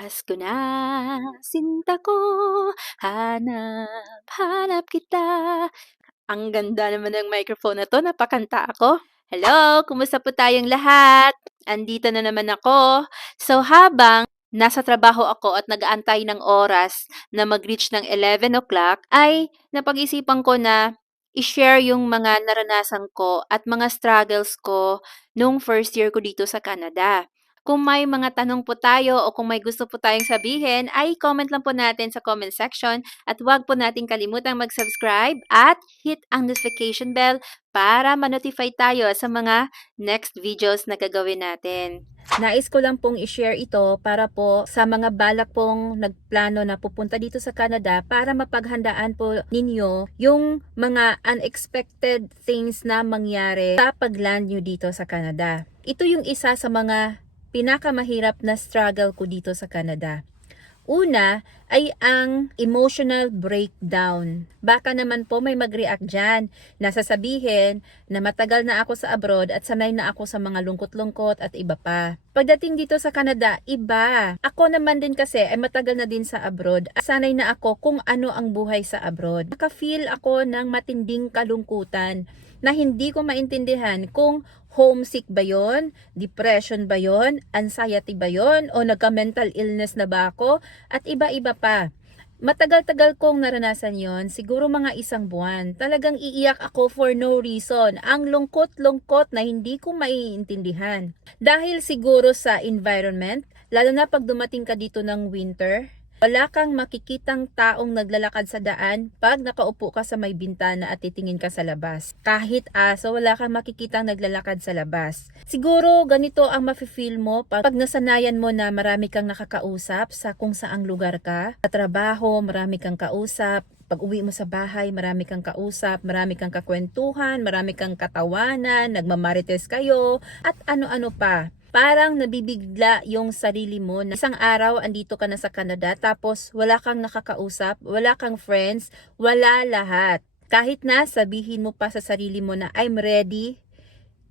Pasko na, sinta ko, hanap-hanap kita. Ang ganda naman ng microphone na 'to, napakanta ako. Hello, kumusta po tayong lahat? Andito na naman ako. So, habang nasa trabaho ako at nag-aantay ng oras na mag-reach ng 11:00 ay napag-isipan ko na i-share yung mga naranasan ko at mga struggles ko nung first year ko dito sa Canada. Kung may mga tanong po tayo o kung may gusto po tayong sabihin, ay comment lang po natin sa comment section at huwag po nating kalimutang mag-subscribe at hit ang notification bell para ma-notify tayo sa mga next videos na gagawin natin. Nais ko lang pong i-share ito para po sa mga balak pong nagplano na pupunta dito sa Canada para mapaghandaan po ninyo yung mga unexpected things na mangyari sa pagland nyo dito sa Canada. Ito yung isa sa mga pinakamahirap na struggle ko dito sa Canada. Una ay ang emotional breakdown. Baka naman po may mag-react dyan na sasabihin na matagal na ako sa abroad at sanay na ako sa mga lungkot-lungkot at iba pa. Pagdating dito sa Canada, iba. Ako naman din kasi ay matagal na din sa abroad. at Sanay na ako kung ano ang buhay sa abroad. Naka-feel ako ng matinding kalungkutan na hindi ko maintindihan kung homesick ba yon, depression ba yon, anxiety ba yon, o nagka-mental illness na ba ako, at iba-iba pa. Matagal-tagal kong naranasan yon, siguro mga isang buwan. Talagang iiyak ako for no reason. Ang lungkot-lungkot na hindi ko maiintindihan. Dahil siguro sa environment, lalo na pag dumating ka dito ng winter, wala kang makikitang taong naglalakad sa daan pag nakaupo ka sa may bintana at titingin ka sa labas. Kahit aso, wala kang makikitang naglalakad sa labas. Siguro ganito ang mafe-feel mo pag, nasanayan mo na marami kang nakakausap sa kung saang lugar ka. Sa trabaho, marami kang kausap. Pag uwi mo sa bahay, marami kang kausap, marami kang kakwentuhan, marami kang katawanan, nagmamarites kayo, at ano-ano pa parang nabibigla yung sarili mo na isang araw andito ka na sa Canada tapos wala kang nakakausap, wala kang friends, wala lahat. Kahit na sabihin mo pa sa sarili mo na I'm ready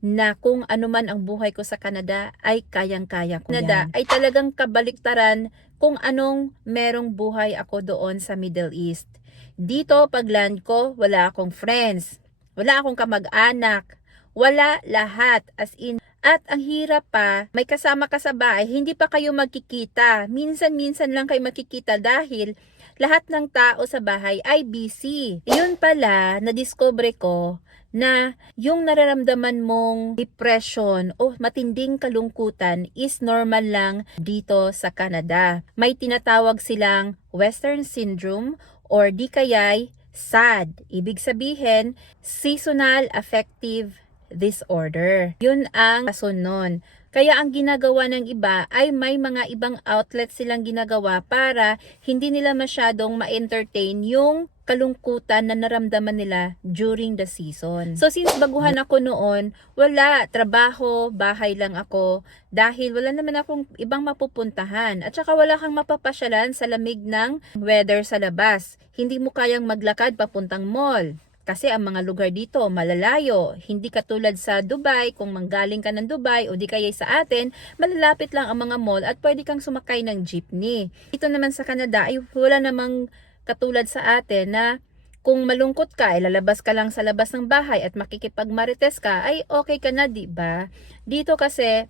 na kung ano man ang buhay ko sa Canada ay kayang-kaya ko Canada yan. ay talagang kabaliktaran kung anong merong buhay ako doon sa Middle East. Dito pag land ko, wala akong friends, wala akong kamag-anak, wala lahat as in at ang hirap pa, may kasama ka sa bahay, hindi pa kayo magkikita. Minsan-minsan lang kayo magkikita dahil lahat ng tao sa bahay ay busy. Yun pala, na-discover ko na yung nararamdaman mong depression o matinding kalungkutan is normal lang dito sa Canada. May tinatawag silang Western Syndrome or di kaya'y SAD. Ibig sabihin, Seasonal Affective disorder. Yun ang rason nun. Kaya ang ginagawa ng iba ay may mga ibang outlet silang ginagawa para hindi nila masyadong ma-entertain yung kalungkutan na naramdaman nila during the season. So since baguhan ako noon, wala, trabaho, bahay lang ako dahil wala naman akong ibang mapupuntahan at saka wala kang mapapasyalan sa lamig ng weather sa labas. Hindi mo kayang maglakad papuntang mall. Kasi ang mga lugar dito malalayo, hindi katulad sa Dubai, kung manggaling ka ng Dubai o di kaya sa atin, malalapit lang ang mga mall at pwede kang sumakay ng jeepney. Dito naman sa Canada ay wala namang katulad sa atin na kung malungkot ka, ay lalabas ka lang sa labas ng bahay at makikipagmarites ka, ay okay ka na, di ba? Dito kasi,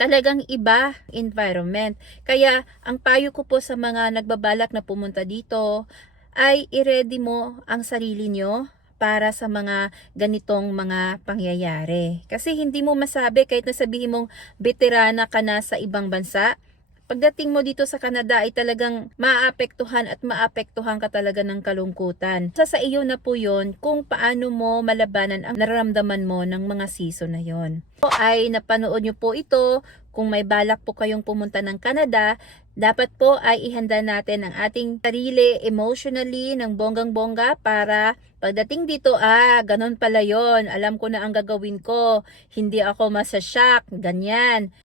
talagang iba environment. Kaya, ang payo ko po sa mga nagbabalak na pumunta dito, ay i-ready mo ang sarili nyo para sa mga ganitong mga pangyayari. Kasi hindi mo masabi kahit na sabihin mong veterana ka na sa ibang bansa, pagdating mo dito sa Canada ay talagang maapektuhan at maapektuhan ka talaga ng kalungkutan. Sa sa iyo na po yon kung paano mo malabanan ang nararamdaman mo ng mga season na yon. So, ay napanood nyo po ito kung may balak po kayong pumunta ng Canada, dapat po ay ihanda natin ang ating sarili emotionally ng bonggang-bongga para pagdating dito, ah, ganun pala yon alam ko na ang gagawin ko, hindi ako masashock, ganyan.